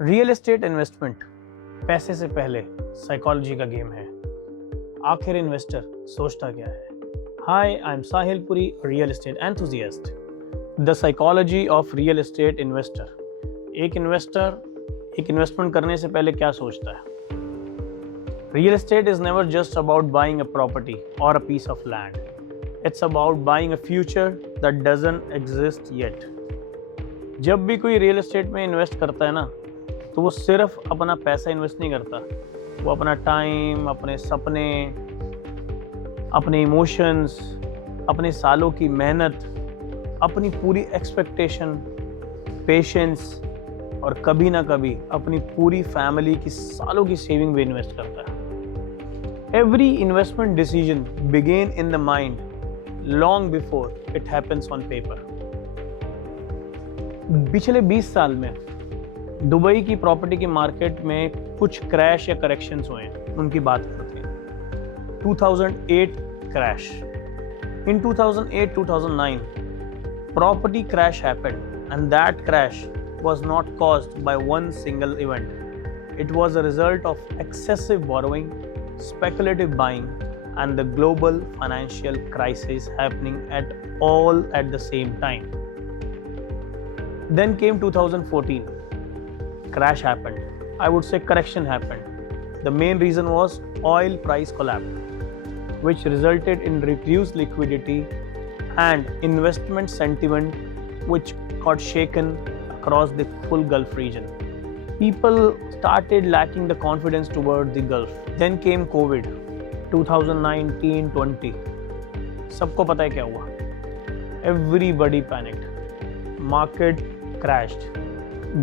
Real estate investment पैसे से पहले साइकोलॉजी का गेम है। आखिर इन्वेस्टर सोचता क्या है? Hi, I am Sahil Puri, real estate enthusiast. The psychology of real estate investor. एक इन्वेस्टर एक इन्वेस्टमेंट करने से पहले क्या सोचता है? Real estate is never just about buying a property और a piece of land. It's about buying a future that doesn't exist yet. जब भी कोई रियल एस्टेट में इन्वेस्ट करता है ना, तो वो सिर्फ अपना पैसा इन्वेस्ट नहीं करता, वो अपना टाइम, अपने सपने, अपने इमोशंस, अपने सालों की मेहनत, अपनी पूरी एक्सपेक्टेशन, पेशेंस और कभी ना कभी अपनी पूरी फैमिली की सालों की सेविंग भी इन्वेस्ट करता है। Every investment decision begin in the mind long before it happens on paper. पिछले 20 साल में दुबई की प्रॉपर्टी की मार्केट में कुछ क्रैश या करेक्शंस हुए हैं, उनकी बात करते हैं। 2008 crash. In 2008-2009 property crash happened and that crash was not caused by one single event. It was a result of excessive borrowing, speculative buying and the global financial crisis happening at the same time. Then came 2014. Crash happened. I would say correction happened. The main reason was oil price collapse, which resulted in reduced liquidity and investment sentiment, which got shaken across the full Gulf region. People started lacking the confidence toward the Gulf. Then came COVID, 2019-20. सबको पता है क्या हुआ? Everybody panicked. Market crashed.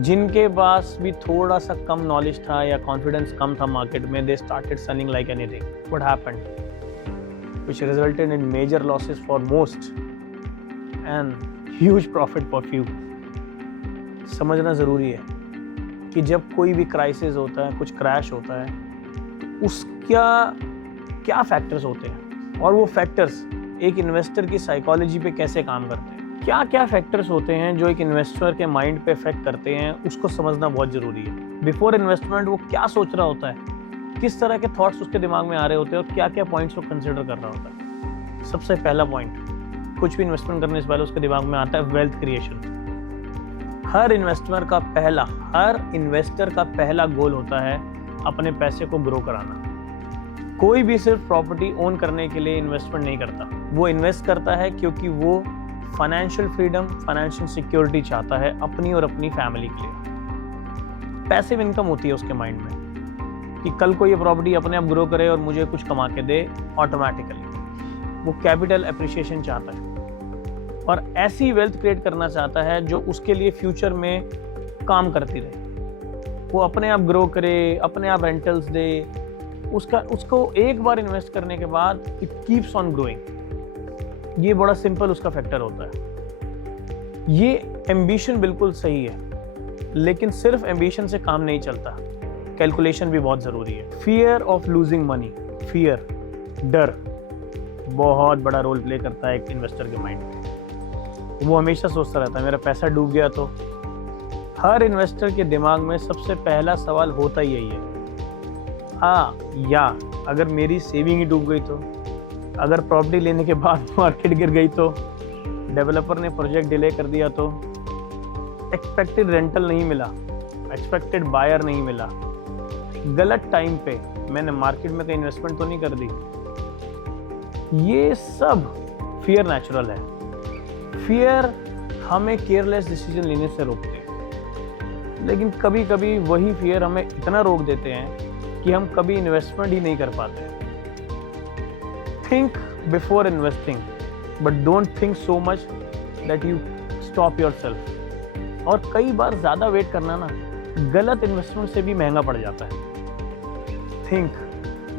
जिनके पास भी थोड़ा सा कम knowledge था या कॉन्फिडेंस कम था मार्केट में, they started selling like anything. What happened? Which resulted in major losses for most and huge profit for few. समझना ज़रूरी है कि जब कोई भी क्राइसिस होता है, कुछ क्रैश होता है, तो उसका क्या फैक्टर्स होते हैं और वो फैक्टर्स एक इन्वेस्टर की साइकोलॉजी पे कैसे काम करते हैं. क्या क्या फैक्टर्स होते हैं जो एक इन्वेस्टर के माइंड पे इफेक्ट करते हैं, उसको समझना बहुत ज़रूरी है. बिफोर इन्वेस्टमेंट वो क्या सोच रहा होता है, किस तरह के थॉट्स उसके दिमाग में आ रहे होते हैं और क्या क्या पॉइंट्स वो कंसिडर कर रहा होता है. सबसे पहला पॉइंट, कुछ भी इन्वेस्टमेंट करने से पहले उसके दिमाग में आता है वेल्थ क्रिएशन. हर इन्वेस्टर का पहला गोल होता है अपने पैसे को ग्रो कराना. कोई भी सिर्फ प्रॉपर्टी ओन करने के लिए इन्वेस्टमेंट नहीं करता. वो इन्वेस्ट करता है क्योंकि वो फाइनेंशियल फ्रीडम, फाइनेंशियल सिक्योरिटी चाहता है अपनी और अपनी फैमिली के लिए. पैसिव इनकम होती है उसके माइंड में कि कल को ये प्रॉपर्टी अपने आप ग्रो करे और मुझे कुछ कमा के दे ऑटोमेटिकली. वो कैपिटल एप्रिसिएशन चाहता है और ऐसी वेल्थ क्रिएट करना चाहता है जो उसके लिए फ्यूचर में काम करती रहे. वो अपने आप ग्रो करे, अपने आप रेंटल्स दे. उसको एक बार इन्वेस्ट करने के बाद इट कीप्स ऑन ग्रोइंग. ये बड़ा सिंपल उसका फैक्टर होता है. ये एम्बिशन बिल्कुल सही है, लेकिन सिर्फ एम्बिशन से काम नहीं चलता. कैलकुलेशन भी बहुत ज़रूरी है. Fear of losing money, fear, डर बहुत बड़ा रोल प्ले करता है एक इन्वेस्टर के माइंड में. वो हमेशा सोचता रहता है मेरा पैसा डूब गया तो. हर इन्वेस्टर के दिमाग में सबसे पहला सवाल होता ही यही है, हाँ, या अगर मेरी सेविंग ही डूब गई तो, अगर प्रॉपर्टी लेने के बाद मार्केट गिर गई तो, डेवलपर ने प्रोजेक्ट डिले कर दिया तो, एक्सपेक्टेड रेंटल नहीं मिला, एक्सपेक्टेड बायर नहीं मिला, गलत टाइम पे मैंने मार्केट में कहीं इन्वेस्टमेंट तो नहीं कर दी. ये सब फियर नेचुरल है. फियर हमें केयरलेस डिसीजन लेने से रोकते हैं, लेकिन कभी कभी वही फियर हमें इतना रोक देते हैं कि हम कभी इन्वेस्टमेंट ही नहीं कर पाते. Think before investing, but don't think so much that you stop yourself. और कई बार ज़्यादा वेट करना ना गलत इन्वेस्टमेंट से भी महंगा पड़ जाता है. Think,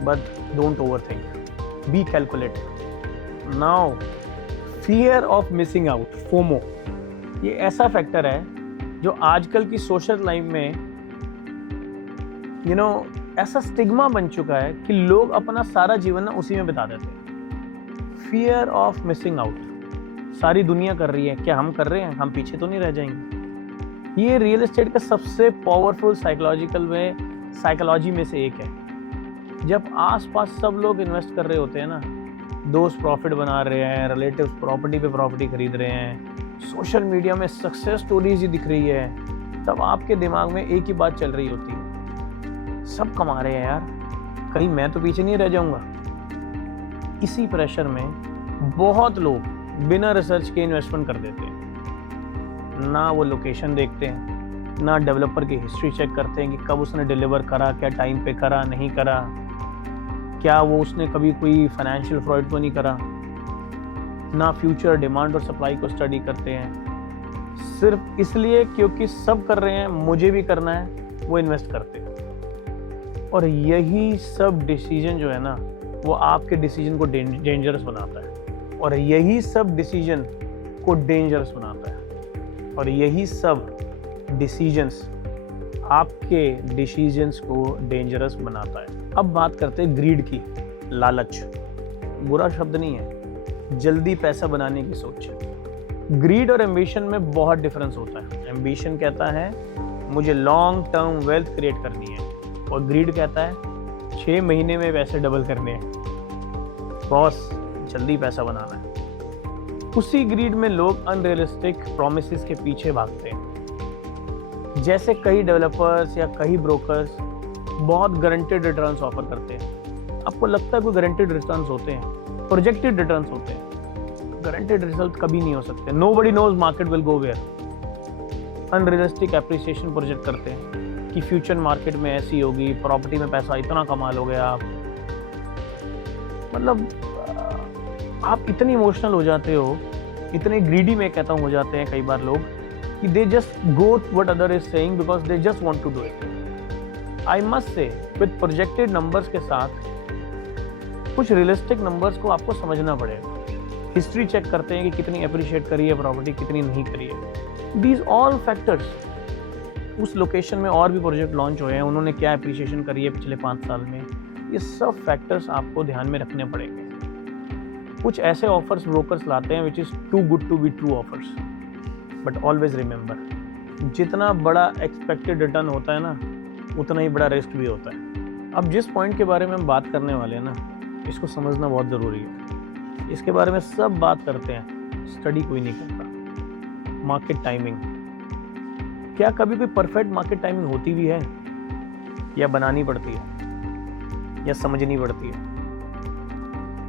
but don't overthink. Be calculated. Now, fear of missing out, FOMO. ये ऐसा फैक्टर है जो आजकल की सोशल लाइफ में ऐसा स्टिग्मा बन चुका है कि लोग अपना सारा जीवन ना उसी में बिता देते हैं. Fear of missing out. सारी दुनिया कर रही है, क्या हम कर रहे हैं? हम पीछे तो नहीं रह जाएंगे. ये रियल एस्टेट का सबसे पावरफुल साइकोलॉजी में से एक है। जब आसपास सब लोग इन्वेस्ट कर रहे होते हैं ना, दोस्त प्रॉफिट बना रहे हैं, रिलेटिव्स प्रॉपर्टी पे प्रॉपर्टी खरीद रहे हैं, सोशल मीडिया में सक्सेस स्टोरीज ही दिख रही है, तब आपके दिमाग में एक ही बात चल रही होती है, सब कमा रहे हैं यार, कहीं मैं तो पीछे नहीं रह जाऊंगा। इसी प्रेशर में बहुत लोग बिना रिसर्च के इन्वेस्टमेंट कर देते हैं। ना वो लोकेशन देखते हैं, ना डेवलपर की हिस्ट्री चेक करते हैं कि कब उसने डिलीवर करा, क्या टाइम पे करा, नहीं करा, क्या वो उसने कभी कोई फाइनेंशियल फ्रॉड तो नहीं करा, ना फ्यूचर डिमांड और सप्लाई को स्टडी करते हैं। सिर्फ इसलिए क्योंकि सब कर रहे हैं, मुझे भी करना है, वो इन्वेस्ट करते हैं। और यही सब डिसीजन जो है ना, वो आपके डिसीजन को डेंजरस बनाता है, और यही सब डिसीजन को डेंजरस बनाता है, और यही सब डिसीजंस आपके डिसीजंस को डेंजरस बनाता है। अब बात करते हैं ग्रीड की, लालच। बुरा शब्द नहीं है, जल्दी पैसा बनाने की सोच। ग्रीड और एम्बिशन में बहुत डिफरेंस होता है। एम्बिशन कहता है मुझे लॉन्ग टर्म वेल्थ क्रिएट करनी है, और ग्रीड कहता है 6 महीने में पैसे डबल करने हैं, बॉस जल्दी पैसा बनाना है। उसी ग्रीड में लोग अनरियलिस्टिक प्रोमिसेस के पीछे भागते हैं। जैसे कई डेवलपर्स या कई ब्रोकर्स बहुत गारंटेड रिटर्न्स ऑफर करते हैं। आपको लगता है कोई गारंटेड रिटर्न्स होते हैं? प्रोजेक्टेड रिटर्न्स होते हैं, गारंटेड रिजल्ट कभी नहीं हो सकते। Nobody knows market will go where. Unrealistic appreciation project करते हैं कि फ्यूचर मार्केट में ऐसी होगी, प्रॉपर्टी में पैसा इतना कमा लोगे आप। मतलब आप इतने इमोशनल हो जाते हो, इतने ग्रीडी में कहता हूँ हो जाते हैं कई बार लोग, कि they just go what other is saying because they just want to do it. I must say with projected numbers के साथ कुछ रियलिस्टिक नंबर्स को आपको समझना पड़ेगा। हिस्ट्री चेक करते हैं कि कितनी अप्रिशिएट करी है प्रॉपर्टी, कितनी नहीं करी है। दीज ऑल फैक्टर्स, उस लोकेशन में और भी प्रोजेक्ट लॉन्च हुए हैं, उन्होंने क्या अप्रिशिएशन करी है पिछले 5 साल में, ये सब फैक्टर्स आपको ध्यान में रखने पड़ेंगे। कुछ ऐसे ऑफर्स ब्रोकर्स लाते हैं which is too good to be true offers, but always remember, जितना बड़ा एक्सपेक्टेड रिटर्न होता है ना, उतना ही बड़ा रिस्क भी होता है। अब जिस पॉइंट के बारे में हम बात करने वाले हैं ना, इसको समझना बहुत ज़रूरी है। इसके बारे में सब बात करते हैं, स्टडी कोई नहीं करता। मार्केट टाइमिंग, क्या कभी कोई परफेक्ट मार्केट टाइमिंग होती भी है, या बनानी पड़ती है, या समझनी पड़ती है?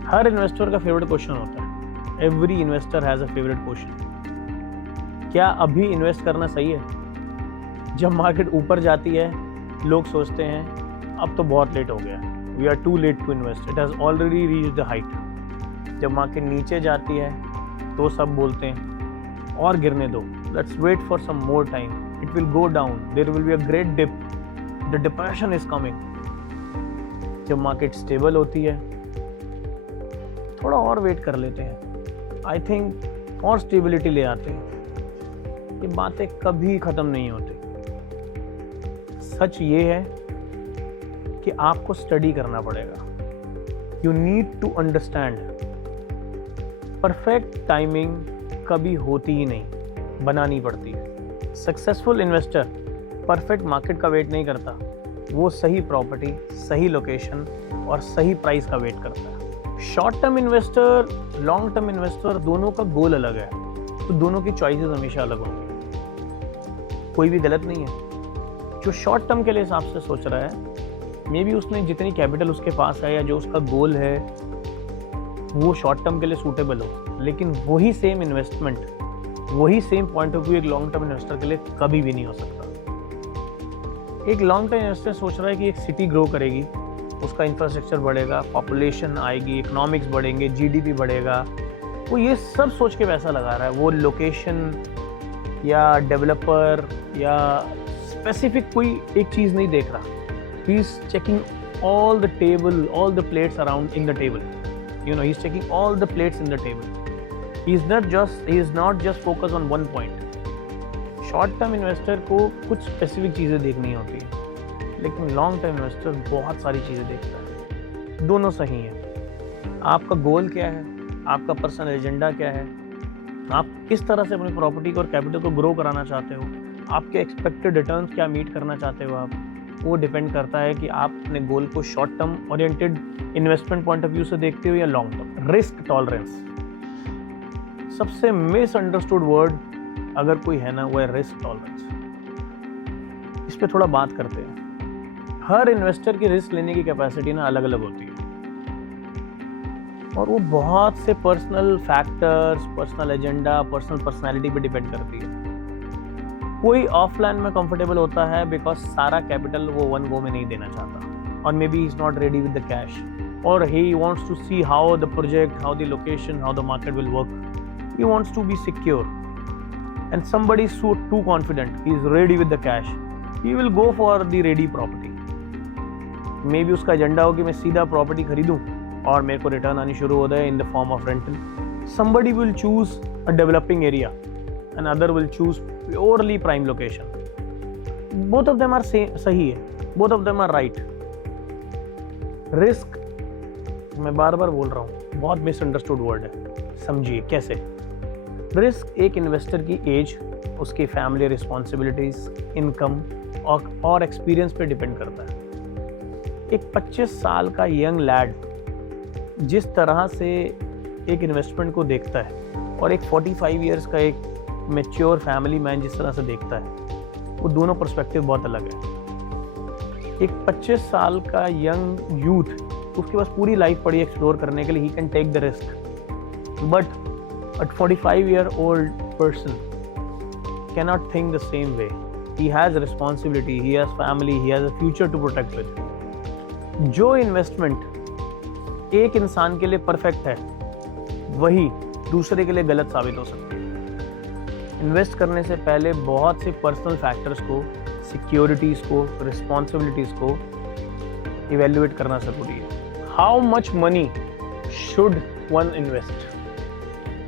हर इन्वेस्टर का फेवरेट क्वेश्चन होता है। Every investor has a favourite question. क्या अभी इन्वेस्ट करना सही है? जब मार्केट ऊपर जाती है, लोग सोचते हैं अब तो बहुत लेट हो गया, we are too late to invest, it has already reached the height. जब मार्केट नीचे जाती है तो सब बोलते हैं और गिरने दो, let's wait for some more time, it will go down, there will be a great dip, the depression is coming. जब मार्केट स्टेबल होती है, थोड़ा और वेट कर लेते हैं, आई थिंक और स्टेबिलिटी ले आते हैं। ये बातें कभी ख़त्म नहीं होती। सच ये है कि आपको स्टडी करना पड़ेगा। You need to understand, perfect timing कभी होती ही नहीं, बनानी पड़ती है। सक्सेसफुल इन्वेस्टर परफेक्ट मार्केट का वेट नहीं करता, वो सही प्रॉपर्टी, सही लोकेशन और सही प्राइस का वेट करता है। Short term investor, long term investor, दोनों का गोल अलग है, तो दोनों की चॉइसेस हमेशा अलग होंगी। कोई भी गलत नहीं है। जो शॉर्ट टर्म के लिए हिसाब से सोच रहा है, मे बी उसने जितनी कैपिटल उसके पास है या जो उसका गोल है वो शॉर्ट टर्म के लिए सूटेबल हो, लेकिन वही सेम इन्वेस्टमेंट, वही सेम पॉइंट ऑफ व्यू एक लॉन्ग टर्म इन्वेस्टर के लिए कभी भी नहीं हो सकता। एक लॉन्ग टर्म इन्वेस्टर सोच रहा है कि एक सिटी ग्रो करेगी, उसका इंफ्रास्ट्रक्चर बढ़ेगा, पॉपुलेशन आएगी, इकोनॉमिक्स बढ़ेंगे, जीडीपी बढ़ेगा, वो ये सब सोच के पैसा लगा रहा है। वो लोकेशन या डेवलपर या स्पेसिफिक कोई एक चीज़ नहीं देख रहा। He is checking all the table, all the plates around in the table, you know, he is checking all the plates in the table. He is not just focused on one point. Short term investor को कुछ specific चीज़ें देखनी होती है, लेकिन long term investor बहुत सारी चीज़ें देखता है। दोनों सही हैं। आपका गोल क्या है, आपका पर्सनल एजेंडा क्या है, आप किस तरह से अपनी प्रॉपर्टी को और कैपिटल को ग्रो कराना चाहते हो, आपके एक्सपेक्टेड रिटर्न्स क्या मीट करना चाहते हो आप, वो डिपेंड करता है कि आप अपने गोल को short term oriented investment point of view से देखते हो या लॉन्ग टर्म। रिस्क टॉलरेंस सबसे मिसअंडरस्टूड वर्ड अगर कोई है ना, वो है रिस्क टॉलरेंस। इस पे थोड़ा बात करते हैं। हर इन्वेस्टर की रिस्क लेने की कैपेसिटी ना अलग अलग होती है और वो बहुत से personal factors, personal agenda, personal personality पे डिपेंड करती है। कोई ऑफलाइन में कंफर्टेबल होता है बिकॉज सारा कैपिटल वो वन गो में नहीं देना चाहता, और maybe he is not ready with the cash, और he wants to see how the project, how the location, how the market will work. He wants to be secure, and somebody is so too confident, he is ready with the cash, he will go for the ready property. May be उसका agenda हो कि मैं सीधा property खरीदूं और मेरे को return आनी शुरू हो जाए in the form of rental. Somebody will choose a developing area, another will choose purely prime location. Both of them are सही है, both of them are right. Risk, मैं बार बार बोल रहा हूँ, बहुत मिसअंडरस्टूड वर्ड है, समझिए कैसे। रिस्क एक इन्वेस्टर की एज, उसकी फैमिली रिस्पॉन्सिबिलिटीज, इनकम और एक्सपीरियंस पे डिपेंड करता है। एक 25 साल का यंग लैड जिस तरह से एक इन्वेस्टमेंट को देखता है और एक 45 इयर्स का एक मैच्योर फैमिली मैन जिस तरह से देखता है, वो दोनों पर्सपेक्टिव बहुत अलग है। एक 25 साल का यंग यूथ, उसके पास पूरी लाइफ पड़ी एक्सप्लोर करने के लिए, he can take the risk, but a 45-year-old person cannot think the same way. He has a responsibility, he has family, he has a future to protect with. जो investment एक इंसान के लिए perfect है, वही दूसरे के लिए गलत साबित हो सकती है। इन्वेस्ट करने से पहले बहुत से पर्सनल फैक्टर्स को, सिक्योरिटीज को, रिस्पॉन्सिबिलिटीज को इवेल्युएट करना जरूरी है। How much money should one invest,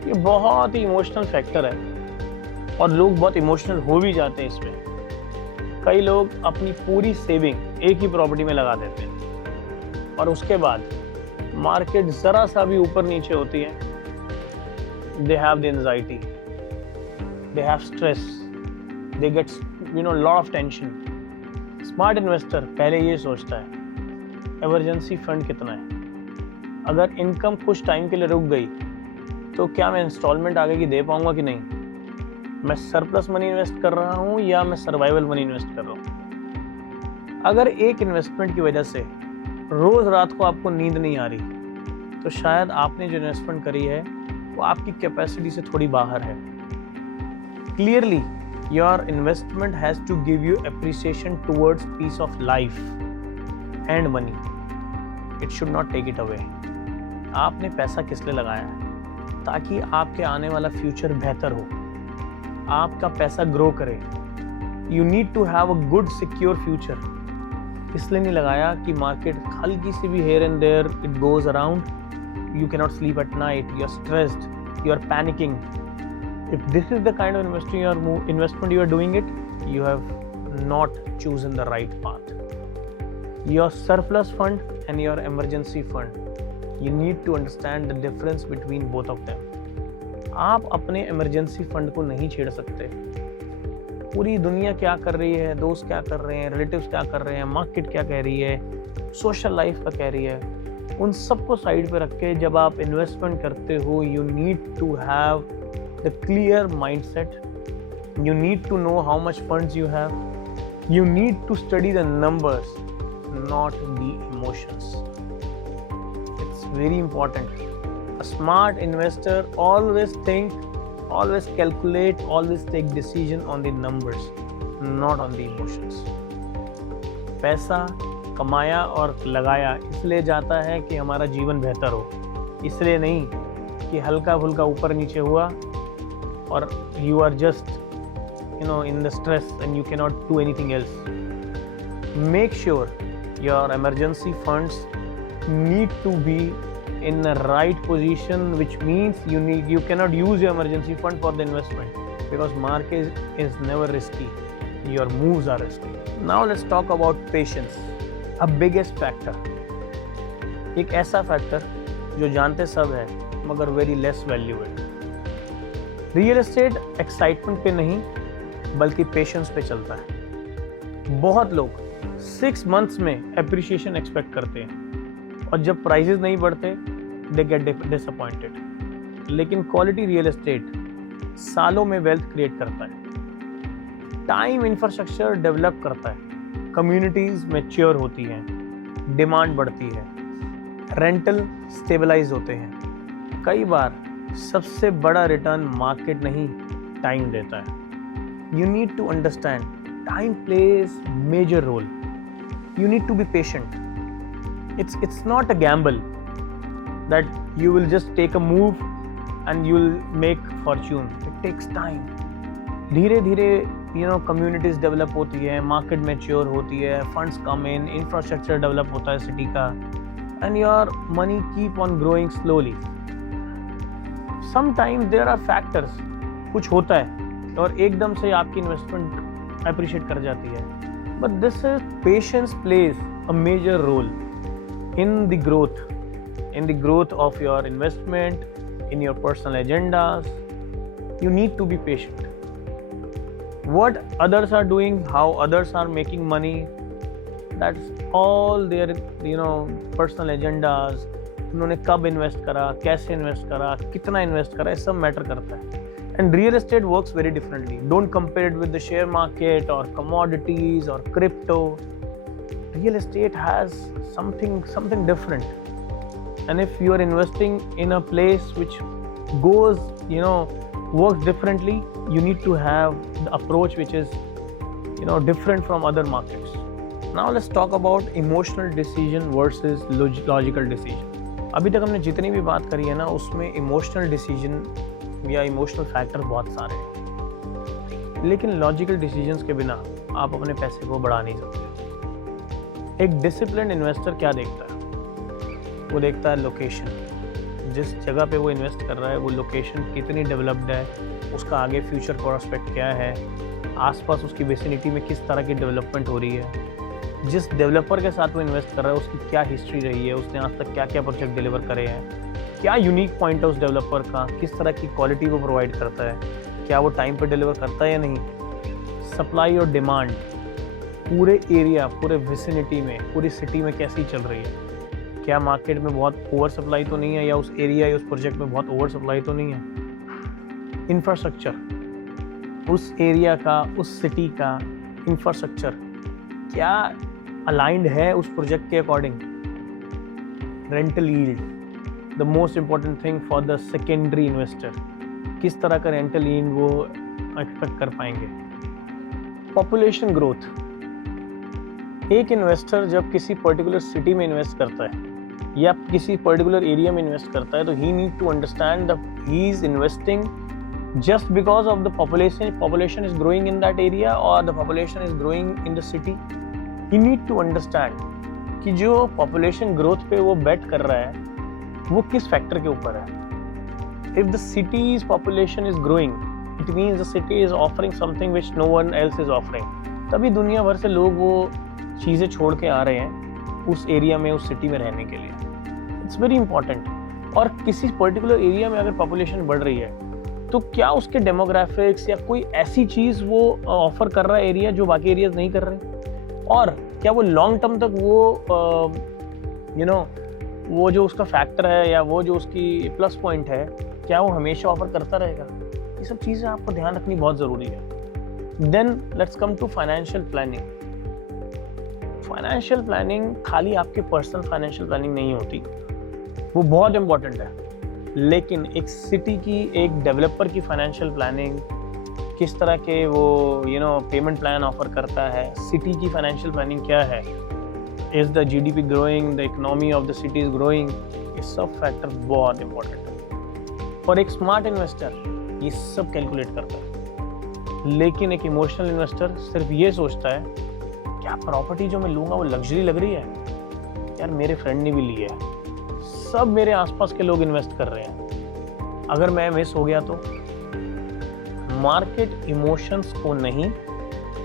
ये बहुत ही इमोशनल फैक्टर है और लोग बहुत इमोशनल हो भी जाते हैं इसमें। कई लोग अपनी पूरी सेविंग एक ही प्रॉपर्टी में लगा देते हैं और उसके बाद मार्केट जरा सा भी ऊपर नीचे होती है, they have the anxiety, they have stress, they gets lot of tension. Smart investor पहले ये सोचता है इमरजेंसी फंड कितना है, अगर इनकम कुछ टाइम के लिए रुक गई तो क्या मैं इंस्टॉलमेंट आगे की दे पाऊंगा कि नहीं, मैं सरप्लस मनी इन्वेस्ट कर रहा हूं या मैं सर्वाइवल मनी इन्वेस्ट कर रहा हूं। अगर एक इन्वेस्टमेंट की वजह से रोज रात को आपको नींद नहीं आ रही, तो शायद आपने जो इन्वेस्टमेंट करी है वो आपकी कैपेसिटी से थोड़ी बाहर है। Clearly your investment has to give you appreciation towards peace of life and money, it should not take it away. आपने पैसा किस लिए लगाया है, ताकि आपके आने वाला फ्यूचर बेहतर हो, आपका पैसा ग्रो करे। You need to have a good secure future. इसलिए नहीं लगाया कि मार्केट हल्की सी भी here and there it goes around, you can not sleep at night, you are stressed, you are panicking. If this is the kind of investment you are doing it, you have not chosen the right path. Your surplus fund and your emergency fund, you need to understand the difference between both of them. आप अपने emergency fund को नहीं छेड़ सकते। पूरी दुनिया क्या कर रही है, दोस्त क्या कर रहे हैं, रिलेटिव्स क्या कर रहे हैं, मार्केट क्या कह रही है, सोशल लाइफ क्या कह रही है, उन सबको साइड पे रख के जब आप इन्वेस्टमेंट करते हो, you need to have the clear mindset, you need to know how much funds you have, you need to study the numbers, not the emotions. Very important. A smart investor always think, always calculate, always take decision on the numbers, not on the emotions. पैसा कमाया और लगाया इसलिए जाता है कि हमारा जीवन बेहतर हो, इसलिए नहीं कि हल्का फुल्का ऊपर नीचे हुआ और you are just in the stress and you cannot do anything else. Make sure your emergency funds need to be in the right position, which means you cannot use your emergency fund for the investment, because market is never risky, your moves are risky. Now let's talk about patience, a biggest factor, एक ऐसा factor जो जानते सब है मगर very less valued। Real estate excitement पे नहीं, बल्कि पेशेंस पे चलता है। बहुत लोग 6 मंथ्स में एप्रिसिएशन एक्सपेक्ट करते हैं और जब प्राइसेस नहीं बढ़ते दे गेट डिसअपॉइंटेड। लेकिन क्वालिटी रियल एस्टेट सालों में वेल्थ क्रिएट करता है, टाइम इंफ्रास्ट्रक्चर डेवलप करता है, कम्युनिटीज मैच्योर होती हैं, डिमांड बढ़ती है, रेंटल स्टेबलाइज होते हैं। कई बार सबसे बड़ा रिटर्न मार्केट नहीं टाइम देता है। You need to understand time plays major role. You need to be patient. It's not a gamble that you will just take a move and you will make fortune. It takes time. धीरे धीरे communities develop होती है, market mature होती है, funds come in, infrastructure develop होता है city का, and your money keep on growing slowly. Sometimes there are factors, कुछ होता है और एकदम से आपकी इन्वेस्टमेंट अप्रिशिएट कर जाती है, but this is patience plays a major role in the growth of your investment, in your personal agendas. You need to be patient. What others are doing, how others are making money, that's all their personal agendas. उन्होंने कब invest करा, कैसे invest करा, कितना invest करा, ये सब matter करता है. And real estate works very differently. Don't compare it with the share market or commodities or crypto. Real estate has something different. And if you are investing in a place which goes, works differently, you need to have the approach which is, different from other markets. Now let's talk about emotional decision versus logical decision. अभी तक हमने जितनी भी बात करी है ना, उसमें इमोशनल डिसीजन या इमोशनल फैक्टर बहुत सारे हैं, लेकिन लॉजिकल डिसीजंस के बिना आप अपने पैसे को बढ़ा नहीं सकते. एक डिसिप्लिन्ड इन्वेस्टर क्या देखता है? वो देखता है लोकेशन. जिस जगह पे वो इन्वेस्ट कर रहा है वो लोकेशन कितनी डेवलप्ड है, उसका आगे फ्यूचर प्रोस्पेक्ट क्या है, आसपास उसकी विसिनिटी में किस तरह की डेवलपमेंट हो रही है, जिस डेवलपर के साथ वो इन्वेस्ट कर रहा है उसकी क्या हिस्ट्री रही है, उसने आज तक क्या क्या प्रोजेक्ट डिलीवर करे हैं, क्या यूनिक पॉइंट है उस डेवलपर का, किस तरह की क्वालिटी वो प्रोवाइड करता है, क्या वो टाइम पर डिलीवर करता है या नहीं. सप्लाई और डिमांड पूरे एरिया, पूरे विसिनिटी में, पूरी सिटी में कैसी चल रही है, क्या मार्केट में बहुत ओवर सप्लाई तो नहीं है, या उस एरिया या उस प्रोजेक्ट में बहुत ओवर सप्लाई तो नहीं है. इंफ्रास्ट्रक्चर, उस एरिया का, उस सिटी का इंफ्रास्ट्रक्चर क्या अलाइंड है उस प्रोजेक्ट के according. Rental yield, the most important thing for the secondary investor, किस तरह का रेंटल यील्ड वो एक्सपेक्ट कर पाएंगे. पॉपुलेशन ग्रोथ, एक इन्वेस्टर जब किसी पर्टिकुलर सिटी में इन्वेस्ट करता है या किसी पर्टिकुलर एरिया में इन्वेस्ट करता है तो he need to understand that he is investing just because of the population is growing in that area or the population is growing in the city. You need to understand कि जो population growth पे वो bet कर रहा है वो किस factor के ऊपर है. If the city's population is growing, it means the city is offering something which no one else is offering. तभी दुनिया भर से लोग वो चीज़ें छोड़ के आ रहे हैं उस एरिया में, उस सिटी में रहने के लिए. It's very important. और किसी पर्टिकुलर एरिया में अगर पॉपुलेशन बढ़ रही है तो क्या उसके डेमोग्राफिक्स या कोई ऐसी चीज़ वो ऑफर कर रहा है एरिया जो बाकी एरियाज नहीं कर रहे, और क्या वो लॉन्ग टर्म तक वो वो जो उसका फैक्टर है या वो जो उसकी प्लस पॉइंट है क्या वो हमेशा ऑफर करता रहेगा. ये सब चीज़ें आपको ध्यान रखनी बहुत ज़रूरी है. Then let's come to financial planning. Financial planning खाली आपके पर्सनल फाइनेंशियल प्लानिंग नहीं होती, वो बहुत इंपॉर्टेंट है, लेकिन एक सिटी की, एक डेवलपर की फाइनेंशियल प्लानिंग, किस तरह के वो पेमेंट प्लान ऑफर करता है, सिटी की फाइनेंशियल प्लानिंग क्या है, is the GDP growing, the economy of the city is growing, ये सब फैक्टर बहुत इंपॉर्टेंट है. और एक स्मार्ट इन्वेस्टर ये सब कैलकुलेट करता है, लेकिन एक इमोशनल इन्वेस्टर सिर्फ ये सोचता है क्या प्रॉपर्टी जो मैं लूँगा वो लग्जरी लग रही है, यार मेरे फ्रेंड ने भी ली है, सब मेरे आसपास के लोग इन्वेस्ट कर रहे हैं, अगर मैं मिस हो गया तो. मार्केट इमोशंस को नहीं,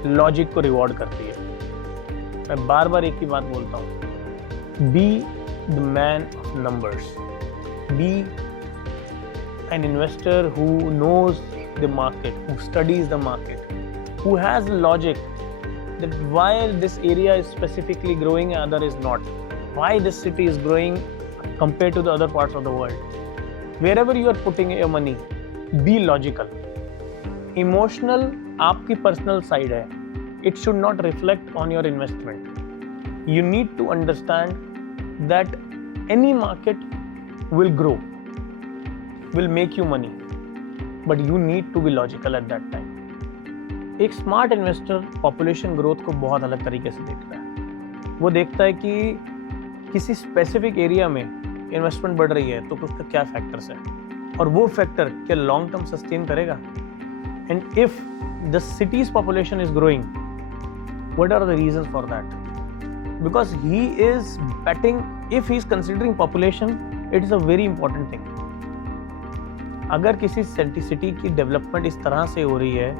लॉजिक को रिवॉर्ड करती है. मैं बार बार एक ही बात बोलता हूँ, be the man of numbers, be an investor who knows the market, who studies the market. who has logic that why this area is specifically growing and other is not, why this city is growing compared to the other parts of the world. Wherever you are putting your money, be logical. Emotional आपकी personal side है, it should not reflect on your investment. You need to understand that any market will grow, will make you money, but you need to be logical at that time. एक smart investor population growth को बहुत अलग तरीके से देखता है. वो देखता है कि किसी स्पेसिफिक एरिया में इन्वेस्टमेंट बढ़ रही है तो उसका क्या फैक्टर्स है और वो फैक्टर क्या लॉन्ग टर्म सस्टेन करेगा. And if the city's population is growing, what are the reasons for that? Because he is betting, if he is considering population, it is a very important thing. अगर किसी city की development इस तरह से हो रही है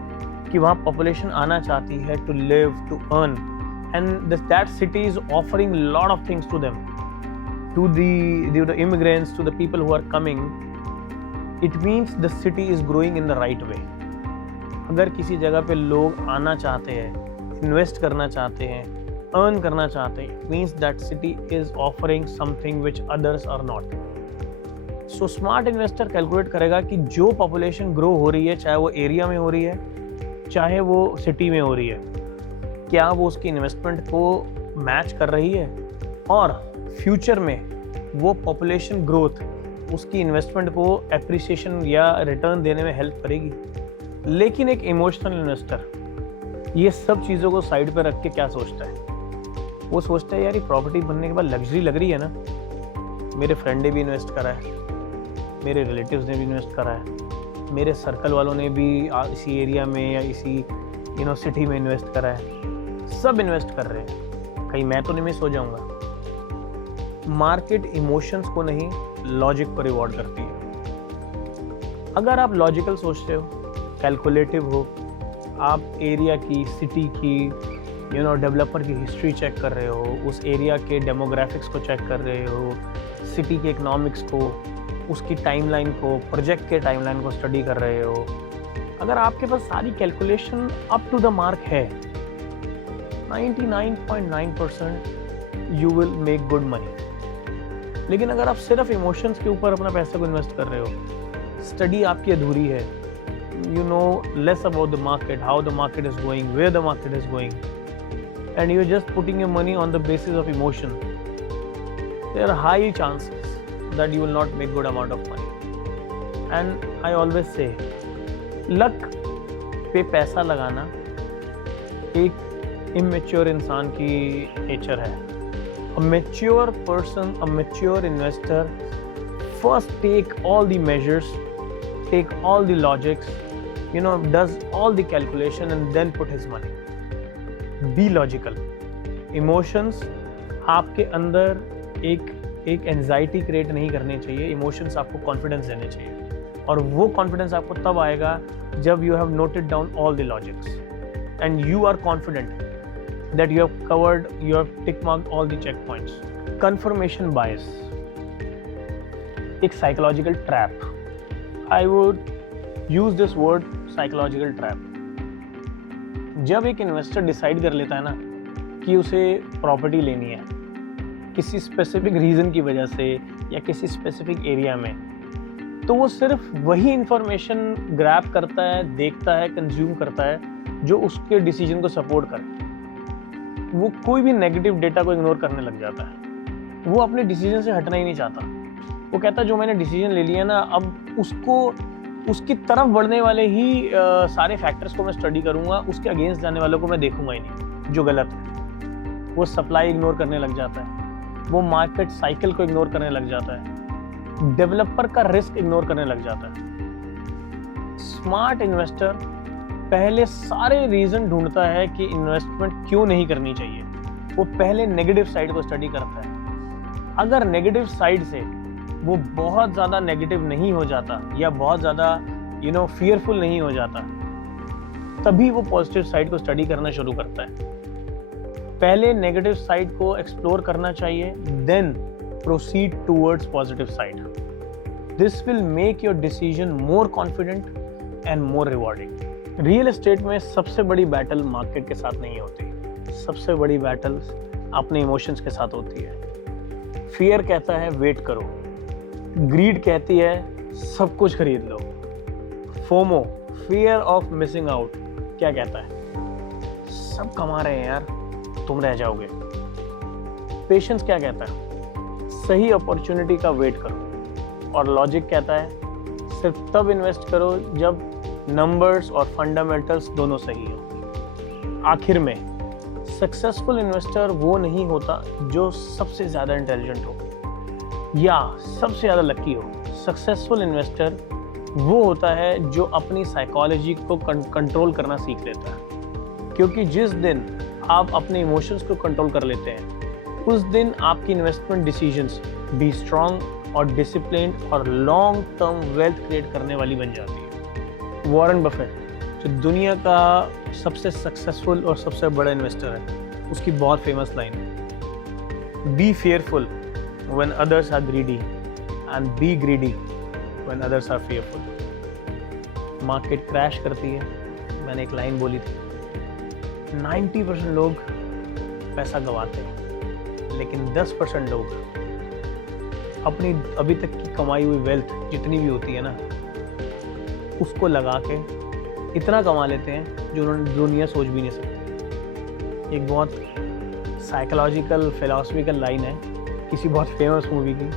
कि वहाँ पॉपुलेशन आना चाहती है to live, to earn, and that city is offering a lot of things to them, to the immigrants, to the people who are coming, it means the city is growing in the right way. अगर किसी जगह पे लोग आना चाहते हैं, invest करना चाहते हैं, अर्न करना चाहते हैं, it means that city is offering something which others are not. So smart investor calculate करेगा कि जो पॉपुलेशन ग्रो हो रही है, चाहे वो एरिया में हो रही है, चाहे वो सिटी में हो रही है, क्या वो उसकी इन्वेस्टमेंट को मैच कर रही है और फ्यूचर में वो पॉपुलेशन ग्रोथ उसकी इन्वेस्टमेंट को एप्रिसिएशन या रिटर्न देने में हेल्प करेगी. लेकिन एक इमोशनल इन्वेस्टर ये सब चीज़ों को साइड पर रख के क्या सोचता है? वो सोचता है यार ये प्रॉपर्टी बनने के बाद लग्जरी लग रही है ना, मेरे फ्रेंड ने भी इन्वेस्ट करा है, मेरे रिलेटिव्स ने भी इन्वेस्ट करा है, मेरे सर्कल वालों ने भी इसी एरिया में या इसी सिटी में इन्वेस्ट करा है, सब इन्वेस्ट कर रहे हैं, कहीं मैं तो नहीं मिस हो जाऊंगा. मार्केट इमोशंस को नहीं, लॉजिक को रिवॉर्ड करती है. अगर आप लॉजिकल सोचते हो, कैलकुलेटिव हो, आप एरिया की, सिटी की, डेवलपर की हिस्ट्री चेक कर रहे हो, उस एरिया के डेमोग्राफिक्स को चेक कर रहे हो, सिटी के इकोनॉमिक्स को, उसकी टाइमलाइन को, प्रोजेक्ट के टाइमलाइन को स्टडी कर रहे हो, अगर आपके पास सारी calculation up to the mark है, 99.9% you will make good money. लेकिन अगर आप सिर्फ इमोशंस के ऊपर अपना पैसा को इन्वेस्ट कर रहे हो, स्टडी आपकी अधूरी है, you know less about the market, how the market is going, where the market is going, and you're just putting your money on the basis of emotion, there are high chances that you will not make good amount of money. And I always say, luck पे पैसा लगाना एक immature इंसान की nature है. A mature person, a mature investor first take all the measures, take all the logics, does all the calculation and then put his money. Be logical. Emotions आपके अंदर एक एंजाइटी क्रिएट नहीं करनी चाहिए. Emotions आपको confidence देने चाहिए और वो कॉन्फिडेंस आपको तब आएगा जब you have noted down all the logics and you are confident that you have covered, you have tick marked all the checkpoints. Confirmation bias, एक psychological trap. I would use this word psychological trap. जब एक investor decide कर लेता है ना कि उसे property लेनी है किसी स्पेसिफिक रीज़न की वजह से या किसी स्पेसिफिक एरिया में, तो वो सिर्फ वही इंफॉर्मेशन ग्रैब करता है, देखता है, कंज्यूम करता है जो उसके डिसीजन को सपोर्ट करे. वो कोई भी नेगेटिव डेटा को इग्नोर करने लग जाता है. वो अपने डिसीजन से हटना ही नहीं चाहता. वो कहता है जो मैंने डिसीजन ले लिया ना, अब उसकी तरफ बढ़ने वाले ही सारे फैक्टर्स को मैं स्टडी करूँगा, उसके अगेंस्ट जाने वालों को मैं देखूंगा ही नहीं जो गलत है. वो सप्लाई इग्नोर करने लग जाता है, वो मार्केट साइकिल को इग्नोर करने लग जाता है, डेवलपर का रिस्क इग्नोर करने लग जाता है. स्मार्ट इन्वेस्टर पहले सारे रीज़न ढूंढता है कि इन्वेस्टमेंट क्यों नहीं करनी चाहिए. वो पहले नेगेटिव साइड को स्टडी करता है. अगर नेगेटिव साइड से वो बहुत ज़्यादा नेगेटिव नहीं हो जाता या बहुत ज़्यादा फियरफुल नहीं हो जाता, तभी वो पॉजिटिव साइड को स्टडी करना शुरू करता है. पहले नेगेटिव साइड को एक्सप्लोर करना चाहिए, then proceed towards positive side. This will make your decision more confident and more rewarding. Real estate में सबसे बड़ी बैटल मार्केट के साथ नहीं होती, सबसे बड़ी बैटल अपने इमोशंस के साथ होती है। फियर कहता है वेट करो, ग्रीड कहती है सब कुछ खरीद लो, FOMO fear of missing out क्या कहता है, सब कमा रहे हैं यार तुम रह जाओगे। पेशेंस क्या कहता है, सही अपॉर्चुनिटी का वेट करो। और लॉजिक कहता है सिर्फ तब इन्वेस्ट करो जब नंबर्स और फंडामेंटल्स दोनों सही हो। आखिर में सक्सेसफुल इन्वेस्टर वो नहीं होता जो सबसे ज़्यादा इंटेलिजेंट हो या सबसे ज़्यादा लकी हो। सक्सेसफुल इन्वेस्टर वो होता है जो अपनी साइकोलॉजी को कंट्रोल करना सीख लेता है, क्योंकि जिस दिन आप अपने इमोशंस को कंट्रोल कर लेते हैं उस दिन आपकी इन्वेस्टमेंट डिसीजंस भी स्ट्रॉन्ग और डिसिप्लिन्ड और लॉन्ग टर्म वेल्थ क्रिएट करने वाली बन जाती है। वॉरेन बफेट जो दुनिया का सबसे सक्सेसफुल और सबसे बड़ा इन्वेस्टर है, उसकी बहुत फेमस लाइन है, be fearful when others are greedy and be greedy when others are fearful. Market crash करती है, मैंने एक लाइन बोली थी, 90% लोग पैसा गंवाते हैं लेकिन 10% लोग अपनी अभी तक की कमाई हुई वेल्थ जितनी भी होती है ना उसको लगा के इतना कमा लेते हैं जो उन्होंने दुनिया सोच भी नहीं सकती। एक बहुत साइकोलॉजिकल फिलॉसफिकल लाइन है किसी बहुत फेमस मूवी की,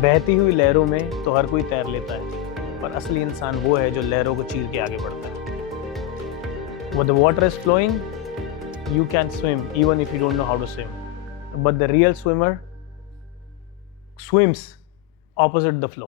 बहती हुई लहरों में तो हर कोई तैर लेता है पर असली इंसान वो है जो लहरों को चीर के आगे बढ़ता है। When the water is flowing, you can swim even if you don't know how to swim. But the real swimmer swims opposite the flow.